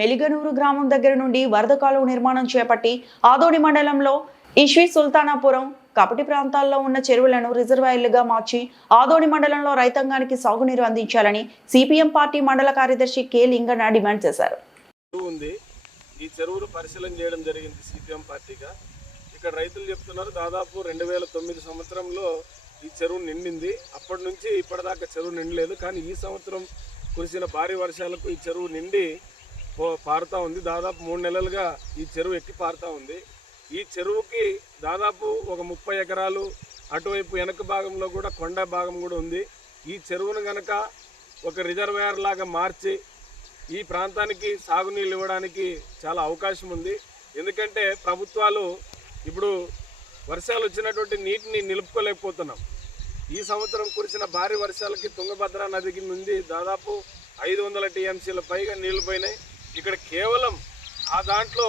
మెలిగనూరు గ్రామం దగ్గర నుండి వరద కాలువ నిర్మాణం చేపట్టి ఆదోని మండలంలో ఇష్వి సుల్తానాపురం కపటి ప్రాంతాల్లో ఉన్న చెరువులను రిజర్వాయర్లుగా మార్చి ఆదోని మండలంలో రైతాంగానికి సాగునీరు అందించాలని సిపిఎం పార్టీ మండల కార్యదర్శి కె లింగన్న డిమాండ్ చేశారు. ఈ చెరువును పరిశీలన చేయడం జరిగింది సిపిఎం పార్టీగా. ఇక్కడ రైతులు చెప్తున్నారు దాదాపు 2009 సంవత్సరంలో ఈ చెరువు నిండింది. అప్పటి నుంచి ఇప్పటిదాకా చెరువు నిండలేదు. కానీ ఈ సంవత్సరం కురిసిన భారీ వర్షాలకు ఈ చెరువు నిండి పారుతూ ఉంది. దాదాపు 3 నెలలుగా ఈ చెరువు ఎక్కి పారుతూ ఉంది. ఈ చెరువుకి దాదాపు ఒక 30 ఎకరాలు, అటువైపు వెనక భాగంలో కూడా కొండ భాగం కూడా ఉంది. ఈ చెరువును కనుక ఒక రిజర్వాయర్ లాగా మార్చి ఈ ప్రాంతానికి సాగునీళ్ళు ఇవ్వడానికి చాలా అవకాశం ఉంది. ఎందుకంటే ప్రభుత్వాలు ఇప్పుడు వర్షాలు వచ్చినటువంటి నీటిని నిలుపుకోలేకపోతున్నాం. ఈ సంవత్సరం కురిసిన భారీ వర్షాలకి తుంగభద్ర నదికి నుండి దాదాపు 500 టీఎంసీల పైగా నీళ్లు పోయినాయి. ఇక్కడ కేవలం ఆ దాంట్లో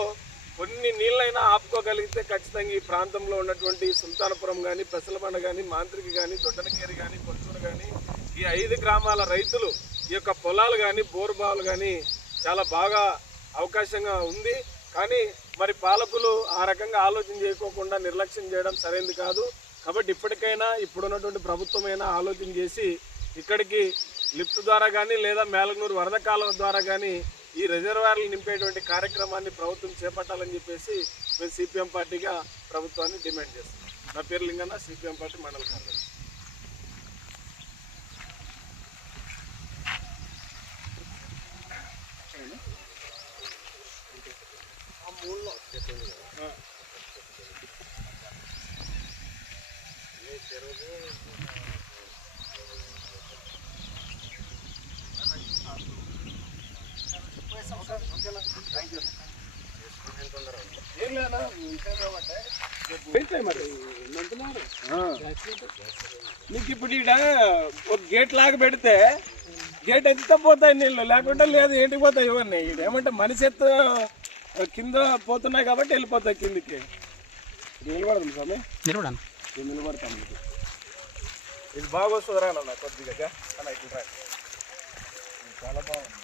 కొన్ని నీళ్ళైనా ఆపుకోగలిగితే ఖచ్చితంగా ఈ ప్రాంతంలో ఉన్నటువంటి సుల్తానపురం కానీ, పెసలబండ కానీ, మాంత్రికి కానీ, దొడ్డనకేరి కానీ, కొత్తూరు కానీ ఈ 5 గ్రామాల రైతులు ఈ యొక్క పొలాలు కానీ, బోరుబావులు కానీ చాలా బాగా అవకాశంగా ఉంది. కానీ మరి పాలకులు ఆ రకంగా ఆలోచన చేయకోకుండా నిర్లక్ష్యం చేయడం సరైనది కాదు. కాబట్టి ఇప్పటికైనా ఇప్పుడున్నటువంటి ప్రభుత్వమైనా ఆలోచన చేసి ఇక్కడికి లిఫ్ట్ ద్వారా కానీ లేదా మేలనూరు వరద కాలువ ద్వారా కానీ ఈ రిజర్వాయర్లు నింపేటువంటి కార్యక్రమాన్ని ప్రభుత్వం చేపట్టాలని చెప్పేసి మేము సిపిఎం పార్టీగా ప్రభుత్వాన్ని డిమాండ్ చేస్తున్నాం. నా పేరు లింగన్న, సిపిఎం పార్టీ మండల కార్యదర్శి. నీకు ఇప్పుడు ఇక్కడ ఒక గేట్ లాగా పెడితే గేట్ ఎత్తుతా పోతాయి నీళ్ళు, లేకుంటే లేదు ఏంటికి పోతాయి ఇవన్నీ. ఇక్కడ ఏమంటే మనిషి ఎత్తు కింద పోతున్నాయి కాబట్టి వెళ్ళిపోతాయి కిందికి. నిలబడదు స్వామి, నిలబడతాను. ఇది బాగా వస్తుంది రా కొద్దిగా అలా ఇక్కడ చాలా బాగుంది.